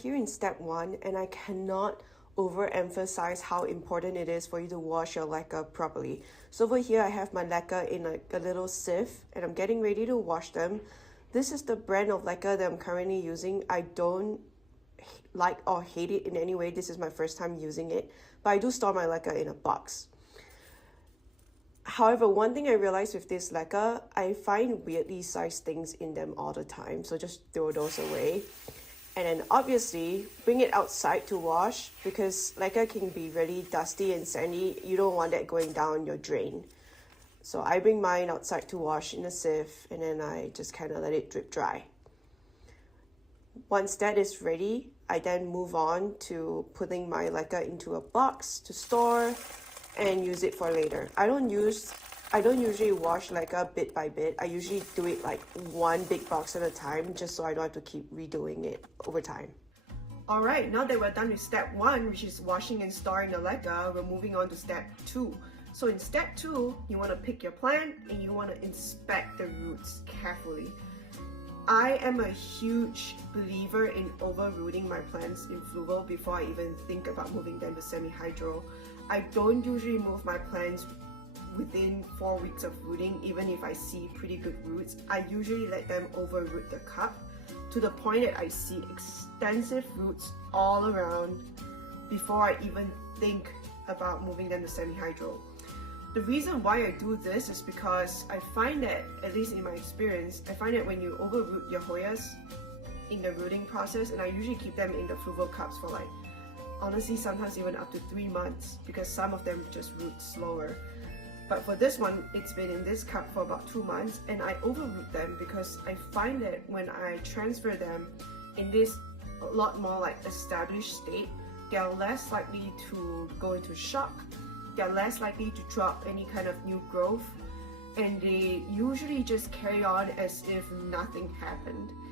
Here in step 1, and I cannot overemphasize how important it is for you to wash your LECA properly. So over here I have my LECA in a little sieve and I'm getting ready to wash them. This is the brand of LECA that I'm currently using. I don't like or hate it in any way. This is my first time using it, but I do store my LECA in a box. However, one thing I realized with this LECA, I find weirdly sized things in them all the time, so just throw those away. And then obviously bring it outside to wash, because LECA can be really dusty and sandy. You don't want that going down your drain. So I bring mine outside to wash in a sieve, and then I just kind of let it drip dry. Once that is ready, I then move on to putting my LECA into a box to store and use it for later. I don't usually wash LECA bit by bit. I usually do it like one big box at a time, just so I don't have to keep redoing it over time. Alright, now that we're done with step 1, which is washing and storing the LECA, we're moving on to step 2. So in step 2, you want to pick your plant and you want to inspect the roots carefully. I am a huge believer in over-rooting my plants in fluval before I even think about moving them to semi-hydro. I don't usually move my plants within 4 weeks of rooting, even if I see pretty good roots. I usually let them over-root the cup to the point that I see extensive roots all around before I even think about moving them to semi-hydro. The reason why I do this is because I find that, at least in my experience, I find that when you over-root your Hoyas in the rooting process, and I usually keep them in the fluval cups for like, honestly, sometimes even up to 3 months, because some of them just root slower. But for this one, it's been in this cup for about 2 months, and I overroot them because I find that when I transfer them in this a lot more like established state, they're less likely to go into shock, they're less likely to drop any kind of new growth, and they usually just carry on as if nothing happened.